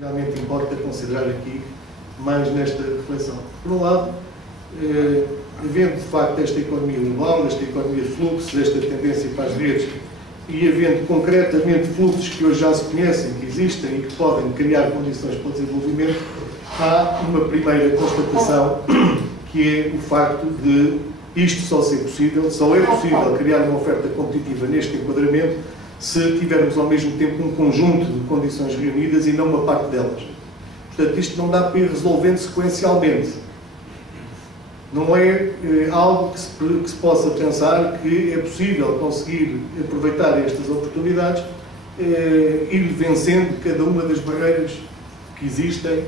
realmente importa considerar aqui mais nesta reflexão. Por um lado, havendo de facto esta economia global, esta economia de fluxos, esta tendência para as redes, e havendo concretamente fluxos que hoje já se conhecem, que existem e que podem criar condições para o desenvolvimento, há uma primeira constatação, que é o facto de isto só é possível criar uma oferta competitiva neste enquadramento se tivermos ao mesmo tempo um conjunto de condições reunidas e não uma parte delas. Portanto, isto não dá para ir resolvendo sequencialmente. Não é algo que se possa pensar que é possível conseguir aproveitar estas oportunidades, ir vencendo cada uma das barreiras que existem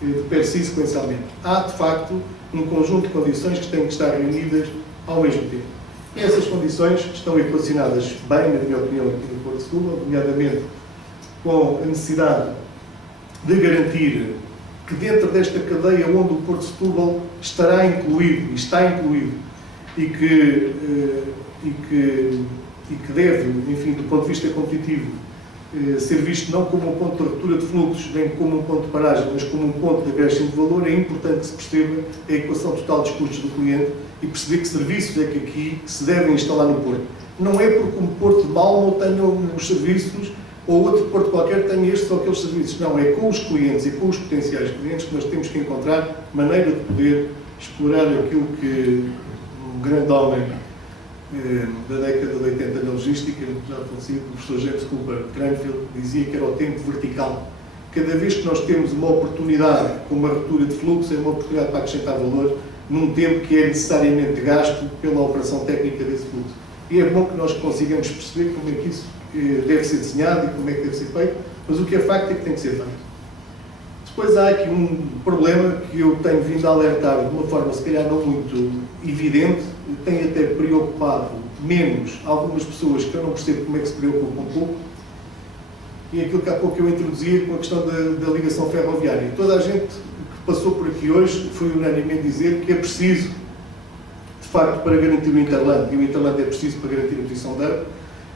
de per si sequencialmente. Há, de facto, um conjunto de condições que têm que estar reunidas ao mesmo tempo. E essas condições estão equacionadas bem, na minha opinião, aqui no Porto de Setúbal, nomeadamente com a necessidade de garantir que dentro desta cadeia onde o Porto de Setúbal estará incluído, e está incluído, e que deve, enfim, do ponto de vista competitivo, ser visto não como um ponto de ruptura de fluxos, nem como um ponto de paragem, mas como um ponto de acréscimo de valor, é importante que se perceba a equação total dos custos do cliente e perceber que serviços é que aqui se devem instalar no Porto. Não é porque um Porto de Malmo tenha os serviços, ou outro Porto qualquer tenha estes ou aqueles serviços. Não, é com os clientes e com os potenciais clientes que nós temos que encontrar maneira de poder explorar aquilo que um grande homem da década de 80 na logística, já falecido, o professor James Cooper Cranfield, dizia que era o tempo vertical. Cada vez que nós temos uma oportunidade com uma ruptura de fluxo, é uma oportunidade para acrescentar valor num tempo que é necessariamente gasto pela operação técnica desse fluxo. E é bom que nós consigamos perceber como é que isso deve ser desenhado e como é que deve ser feito, mas o que é facto é que tem que ser feito. Depois há aqui um problema que eu tenho vindo a alertar de uma forma, se calhar, não muito evidente, tem até preocupado menos algumas pessoas que eu não percebo como é que se preocupam um pouco, e aquilo que há pouco eu introduzia com a questão da ligação ferroviária. Toda a gente que passou por aqui hoje foi unanimemente dizer que é preciso, de facto, para garantir o Interland, e o Interland é preciso para garantir a posição da hub,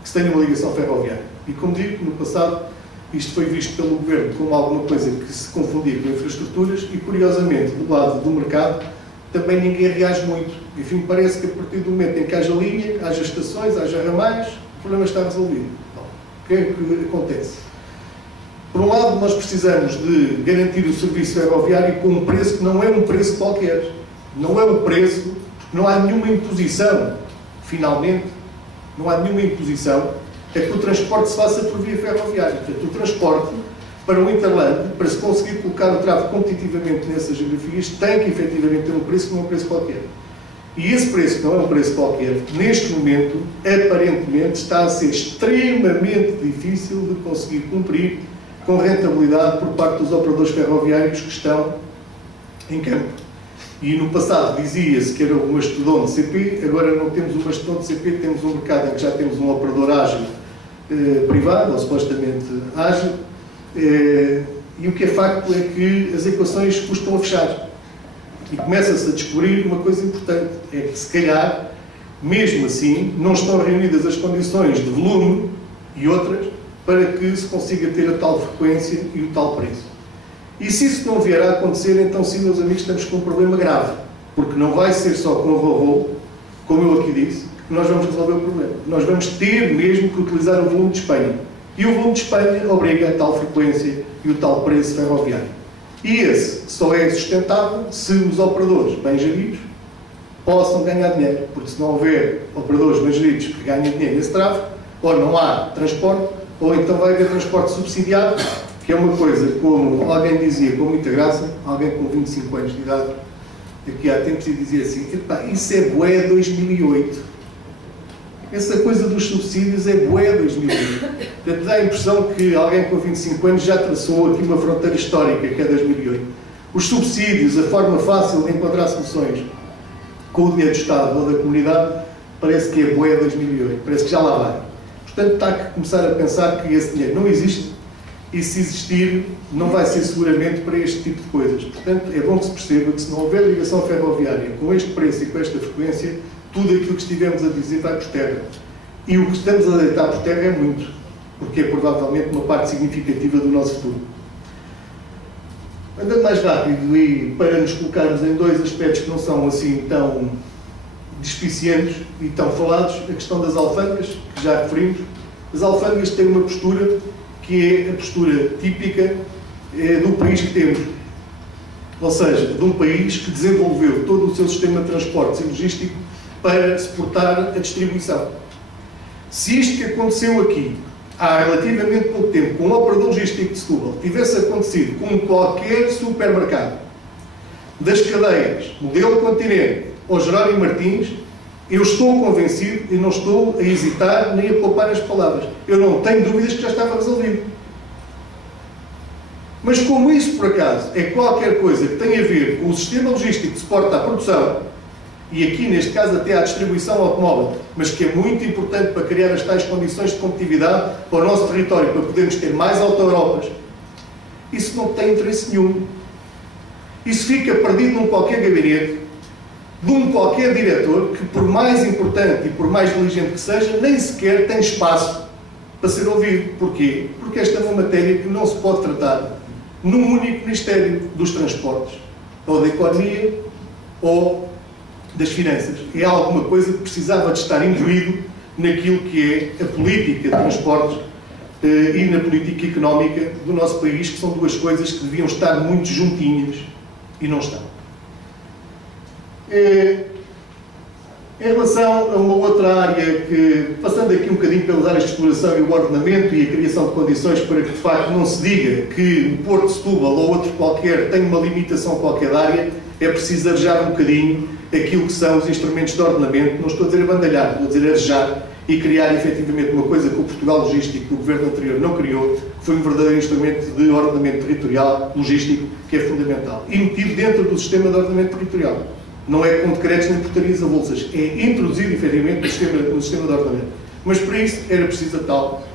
que se tenha uma ligação ferroviária. E como digo, no passado, isto foi visto pelo Governo como alguma coisa que se confundia com infraestruturas e, curiosamente, do lado do mercado, também ninguém reage muito. Enfim, parece que a partir do momento em que haja linha, haja estações, haja ramais, o problema está resolvido. Bom, o que é que acontece? Por um lado, nós precisamos de garantir o serviço ferroviário com um preço que não é um preço qualquer. Não é um preço, porque não há nenhuma imposição, finalmente, não há nenhuma imposição a que o transporte se faça por via ferroviária. Portanto, o transporte para o Interland, para se conseguir colocar o tráfego competitivamente nessas geografias, tem que efetivamente ter um preço que não é um preço qualquer. E esse preço que não é um preço qualquer, neste momento, aparentemente, está a ser extremamente difícil de conseguir cumprir com rentabilidade por parte dos operadores ferroviários que estão em campo. E no passado dizia-se que era um mastodonte CP, agora não temos um mastodonte CP, temos um mercado em que já temos um operador ágil privado, ou supostamente ágil, e o que é facto é que as equações custam a fechar. E começa-se a descobrir uma coisa importante, é que se calhar, mesmo assim, não estão reunidas as condições de volume e outras para que se consiga ter a tal frequência e o tal preço. E se isso não vier a acontecer, então sim, meus amigos, estamos com um problema grave. Porque não vai ser só com o RoRo, como eu aqui disse, que nós vamos resolver o problema. Nós vamos ter mesmo que utilizar o volume de Espanha. E o volume de Espanha obriga a tal frequência e o tal preço ferroviário. E esse só é sustentável se os operadores bem geridos possam ganhar dinheiro. Porque se não houver operadores bem geridos que ganhem dinheiro nesse tráfego, ou não há transporte, ou então vai haver transporte subsidiado, que é uma coisa, como alguém dizia com muita graça, alguém com 25 anos de idade, aqui há tempos, e dizia assim, isso é bué 2008. Essa coisa dos subsídios é bué 2008. Portanto, dá a impressão que alguém com 25 anos já traçou aqui uma fronteira histórica, que é 2008. Os subsídios, a forma fácil de encontrar soluções com o dinheiro do Estado ou da comunidade, parece que é bué 2008. Parece que já lá vai. Portanto, está a começar a pensar que esse dinheiro não existe, e se existir, não vai ser seguramente para este tipo de coisas. Portanto, é bom que se perceba que se não houver ligação ferroviária com este preço e com esta frequência, tudo aquilo que estivemos a dizer vai por terra. E o que estamos a deitar por terra é muito, porque é provavelmente uma parte significativa do nosso futuro. Andando mais rápido e para nos colocarmos em dois aspectos que não são assim tão despicientes e tão falados, a questão das alfândegas, que já referimos. As alfândegas têm uma postura que é a postura típica do país que temos. Ou seja, de um país que desenvolveu todo o seu sistema de transportes e logístico para suportar a distribuição. Se isto que aconteceu aqui, há relativamente pouco tempo, com o operador logístico de Setúbal, tivesse acontecido com qualquer supermercado das cadeias, modelo Continente ou Jerónimo Martins, eu estou convencido e não estou a hesitar nem a poupar as palavras. Eu não tenho dúvidas que já estava resolvido. Mas como isso, por acaso, é qualquer coisa que tenha a ver com o sistema logístico de suporte à produção, e aqui, neste caso, até à distribuição automóvel, mas que é muito importante para criar as tais condições de competitividade para o nosso território, para podermos ter mais auto-Europas, isso não tem interesse nenhum. Isso fica perdido num qualquer gabinete, de um qualquer diretor, que por mais importante e por mais diligente que seja, nem sequer tem espaço para ser ouvido. Porquê? Porque esta é uma matéria que não se pode tratar num único Ministério dos Transportes, ou da Economia, ou das Finanças. É alguma coisa que precisava de estar incluído naquilo que é a política de transportes e na política económica do nosso país, que são duas coisas que deviam estar muito juntinhas e não estão. Em relação a uma outra área que, passando aqui um bocadinho pelas áreas de exploração e o ordenamento e a criação de condições para que de facto não se diga que o Porto de Setúbal ou outro qualquer tem uma limitação qualquer área, é preciso arejar um bocadinho aquilo que são os instrumentos de ordenamento. Não estou a dizer abandalhar, estou a dizer arejar e criar efetivamente uma coisa que o Portugal logístico do governo anterior não criou, que foi um verdadeiro instrumento de ordenamento territorial, logístico, que é fundamental. E metido dentro do sistema de ordenamento territorial. Não é com decretos nem portarias avulsas, é introduzido efetivamente no sistema de ordenamento. Mas para isso era preciso a tal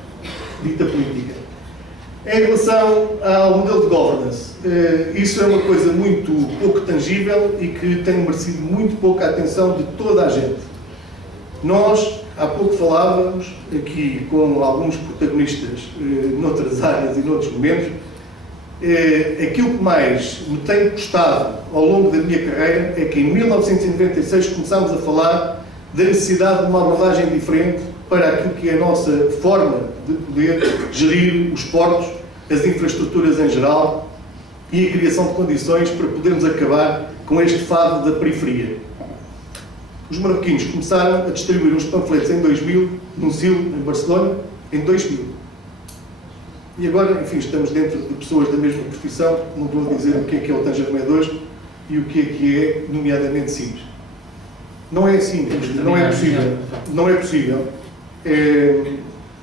dita política. Em relação ao modelo de governance, isso é uma coisa muito pouco tangível e que tem merecido muito pouca atenção de toda a gente. Nós, há pouco falávamos aqui com alguns protagonistas noutras áreas e noutros momentos, aquilo que mais me tem custado ao longo da minha carreira é que em 1996 começámos a falar da necessidade de uma abordagem diferente para aquilo que é a nossa forma de poder gerir os portos, as infraestruturas em geral e a criação de condições para podermos acabar com este fado da periferia. Os marroquinos começaram a distribuir uns panfletos em 2000, num silo em Barcelona, em 2000. E agora, enfim, estamos dentro de pessoas da mesma profissão, não vou dizer o que é o Tangermé 2 e o que é, nomeadamente, simples. Não é assim, não é possível. Não é possível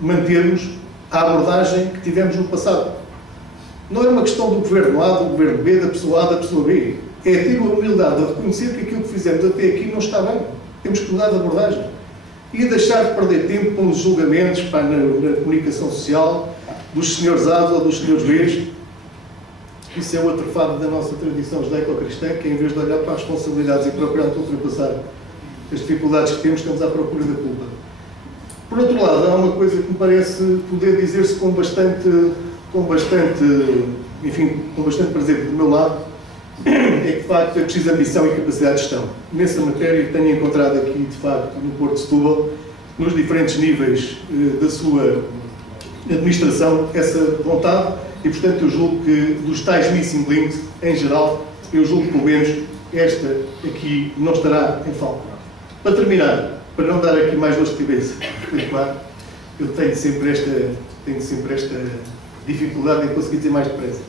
mantermos a abordagem que tivemos no passado. Não é uma questão do governo A, do governo B, da pessoa A, da pessoa B. É ter a humildade de reconhecer que aquilo que fizemos até aqui não está bem. Temos que mudar de abordagem. E deixar de perder tempo com os julgamentos na comunicação social dos senhores A ou dos senhores B. Isso é outro fado da nossa tradição judaico-cristã, que em vez de olhar para as responsabilidades e procurar ultrapassar as dificuldades que temos, estamos à procura da culpa. Por outro lado, há uma coisa que me parece poder dizer-se com bastante prazer do meu lado, é que de facto é preciso ambição e capacidade de gestão. Nessa matéria tenho encontrado aqui, de facto, no Porto de Setúbal, nos diferentes níveis da sua administração, essa vontade, e portanto eu julgo que dos tais missing links, em geral, eu julgo que pelo menos esta aqui não estará em falta. Para terminar, para não dar aqui mais dores de cabeça, porque claro, eu tenho sempre esta dificuldade em conseguir dizer mais depressa.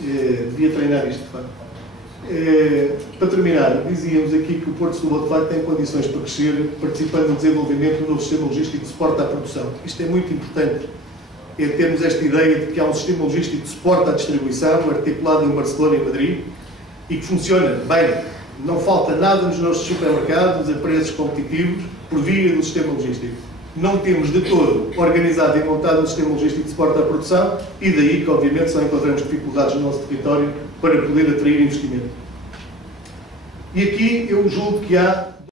Devia treinar isto, de facto. Para terminar, dizíamos aqui que o Porto de Setúbal, de facto, tem condições para crescer, participando no desenvolvimento do novo sistema logístico de suporte à produção. Isto é muito importante, é termos esta ideia de que há um sistema logístico de suporte à distribuição, articulado em Barcelona e Madrid, e que funciona bem. Não falta nada nos nossos supermercados a preços competitivos por via do sistema logístico. Não temos de todo organizado e montado um sistema logístico de suporte à produção e daí que, obviamente, só encontramos dificuldades no nosso território para poder atrair investimento. E aqui eu julgo que há